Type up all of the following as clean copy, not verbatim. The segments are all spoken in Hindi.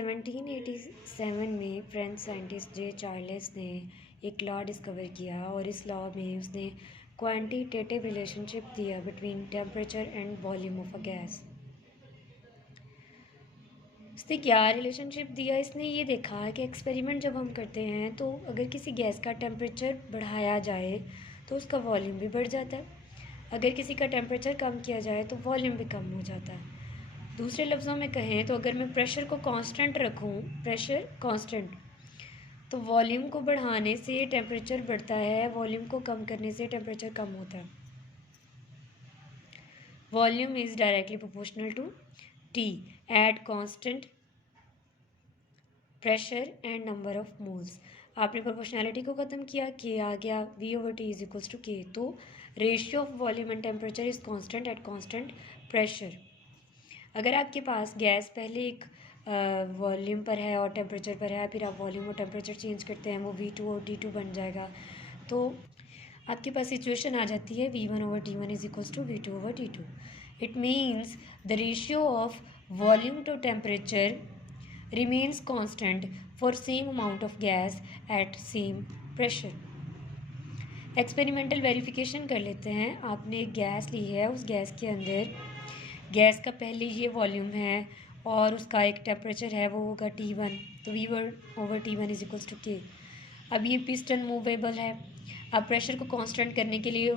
1787 में फ्रेंच साइंटिस्ट जे चार्ल्स ने एक लॉ डिस्कवर किया और इस लॉ में उसने क्वांटिटेटिव रिलेशनशिप दिया between temperature and volume of a gas. इसने क्या रिलेशनशिप दिया? इसने ये देखा कि एक्सपेरिमेंट जब हम करते हैं तो अगर किसी गैस का टेम्परेचर बढ़ाया जाए तो उसका वॉल्यूम भी बढ़ जाता है, अगर किसी का टेम्परेचर कम किया जाए तो वॉल्यूम भी कम हो जाता है। दूसरे लफ्ज़ों में कहें तो अगर मैं प्रेशर को कांस्टेंट रखूं, प्रेशर कांस्टेंट, तो वॉल्यूम को बढ़ाने से टेम्परेचर बढ़ता है, वॉल्यूम को कम करने से टेम्परेचर कम होता है। Volume is directly proportional to T at constant pressure and number of moles. आपने प्रोपोर्शनैलिटी को ख़त्म किया, K आ गया, V/T is equals to K। तो ratio of volume and temperature is constant at constant pressure. अगर आपके पास गैस पहले एक वॉल्यूम पर है और टेम्परेचर पर है, फिर आप वॉल्यूम और टेम्परेचर चेंज करते हैं, वो V2 और T2 बन जाएगा। तो आपके पास सिचुएशन आ जाती है V1/T1 is equals to V2/T2। It means the ratio of volume to temperature remains constant for same amount of gas at same pressure। Experimental verification कर लेते हैं। आपने एक गैस ली है, उस गैस के अंदर गैस का पहले ये वॉल्यूम है और उसका एक टेम्परेचर है, वो होगा T1, तो V1/T1 is equals to K। अब ये पिस्टन मूवेबल है। अब प्रेशर को कांस्टेंट करने के लिए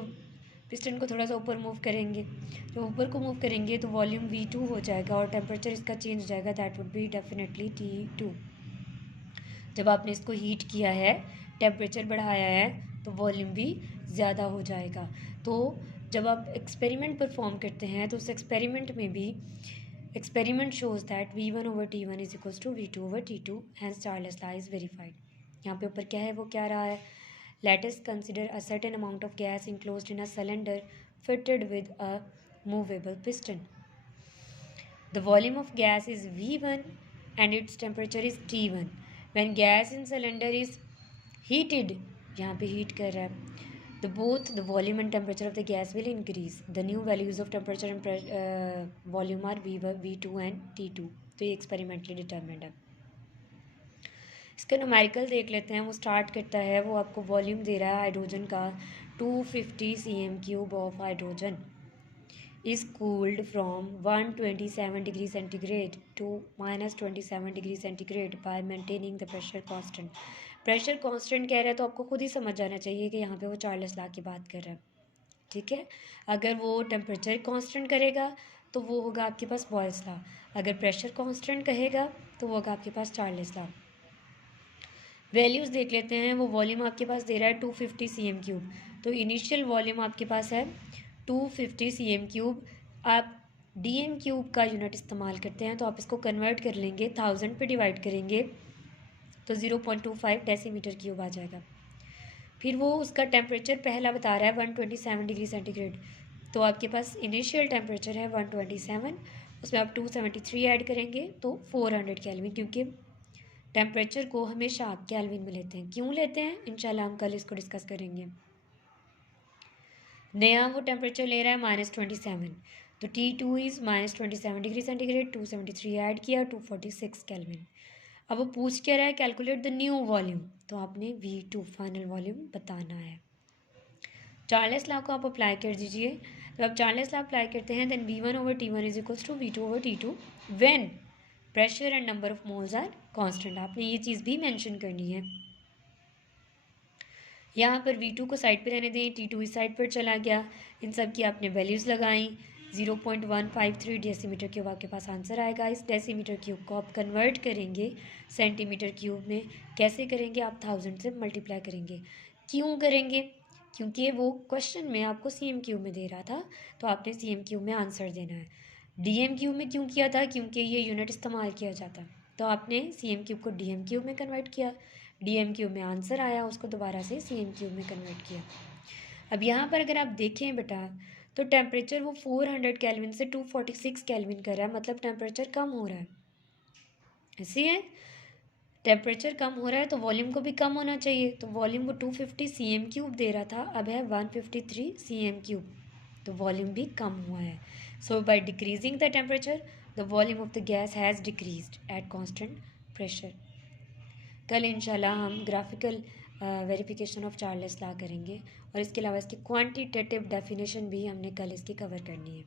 पिस्टन को थोड़ा सा ऊपर मूव करेंगे, जब ऊपर को मूव करेंगे तो वॉल्यूम V2 हो जाएगा और टेम्परेचर इसका चेंज हो जाएगा, that would be definitely T2। जब आपने इसको हीट किया है, टेम्परेचर बढ़ाया है, तो वॉल्यूम भी ज़्यादा हो जाएगा। तो जब आप एक्सपेरिमेंट परफॉर्म करते हैं तो उस एक्सपेरिमेंट में भी experiment shows that V1/T1 is equals to V2/T2, hence Charles law is verified. यहाँ पे ऊपर क्या है, वो क्या रहा है, let us consider a certain amount of gas enclosed in a cylinder fitted with a movable piston. The volume of gas is V1 and its temperature is T1. When gas in cylinder is heated, यहाँ पे heat कर रहा है, both the volume and temperature of the gas will increase. The new values of temperature and volume are V2 and T2. तो ये experimentally determined है। इसका न्यूमेरिकल देख लेते हैं। वो स्टार्ट करता है, वो आपको वॉल्यूम दे रहा है हाइड्रोजन का 250 cm³ of hydrogen is cooled from 127 degree centigrade to -27 degree centigrade by maintaining the pressure constant. Pressure constant कह रहा है तो आपको खुद ही समझ आना चाहिए कि यहाँ पे वो चार्ल्स लॉ की बात कर रहा है, ठीक है। अगर वो टेम्परेचर कांस्टेंट करेगा तो वो होगा आपके पास बॉयल्स लॉ, अगर प्रेशर कांस्टेंट कहेगा तो वो होगा आपके पास चार्ल्स लॉ। वैल्यूज़ देख लेते हैं। वो वॉल्यूम आपके पास दे रहा है 250 cm³, तो इनिशियल वॉल्यूम आपके पास है 250 cm³। आप DM³ का यूनिट इस्तेमाल करते हैं तो आप इसको कन्वर्ट कर लेंगे, 1000 पे डिवाइड करेंगे तो 0.25 डेसीमीटर क्यूब आ जाएगा। फिर वो उसका टेम्परेचर पहला बता रहा है 127 डिग्री सेंटीग्रेड, तो आपके पास इनिशियल टेम्परेचर है 127, उसमें आप 273 ऐड करेंगे तो 400 केल्विन, क्योंकि टेम्परेचर को हमेशा आप केल्विन में लेते हैं। क्यों लेते हैं, इंशाल्लाह हम कल इसको डिस्कस करेंगे। नया वो टेम्परेचर ले रहा है -27, तो T2 is -27 degree centigrade, 273 add किया 246 केल्विन। अब वो पूछ क्या रहा है, कैलकुलेट द न्यू वॉल्यूम, तो आपने V2 फाइनल वॉल्यूम बताना है। चार्ल्स लॉ को आप अप्लाई कर दीजिए। जब आप चार्ल्स लॉ अप्लाई करते हैं then V1/T1 is equals to V2/T2 when pressure and number of moles are constant. आपने ये चीज़ भी मेंशन करनी है। यहाँ पर V2 को साइड पे रहने दें, T2 इस साइड पर चला गया, इन सब की आपने वैल्यूज़ लगाई। 0.153 डेसीमीटर क्यूब आपके पास आंसर आएगा। इस डेसीमीटर क्यूब को आप कन्वर्ट करेंगे सेंटीमीटर क्यूब में। कैसे करेंगे, आप 1000 से मल्टीप्लाई करेंगे। क्यों करेंगे, क्योंकि वो क्वेश्चन में आपको cm³ में दे रहा था, तो आपने cm³ में आंसर देना है। DM³ में क्यों किया था, क्योंकि ये यूनिट इस्तेमाल किया जाता, तो आपने cm³ को DM³ में कन्वर्ट किया, DM³ में आंसर आया, उसको दोबारा से cm³ में कन्वर्ट किया। अब यहाँ पर अगर आप देखें बेटा, तो टेम्परेचर वो 400 केल्विन से 246 केल्विन कर रहा है, मतलब टेम्परेचर कम हो रहा है। ऐसे है, टेम्परेचर कम हो रहा है तो वॉल्यूम को भी कम होना चाहिए, तो वॉल्यूम वो 250 cm³ दे रहा था, अब है 153 cm³, तो वॉल्यूम भी कम हुआ है। So by decreasing the temperature the volume of the gas has decreased at constant pressure. कल इंशाल्लाह हम graphical verification of Charles law करेंगे और इसके अलावा इसकी क्वांटिटेटिव डेफिनेशन भी हमने कल इसकी कवर करनी है।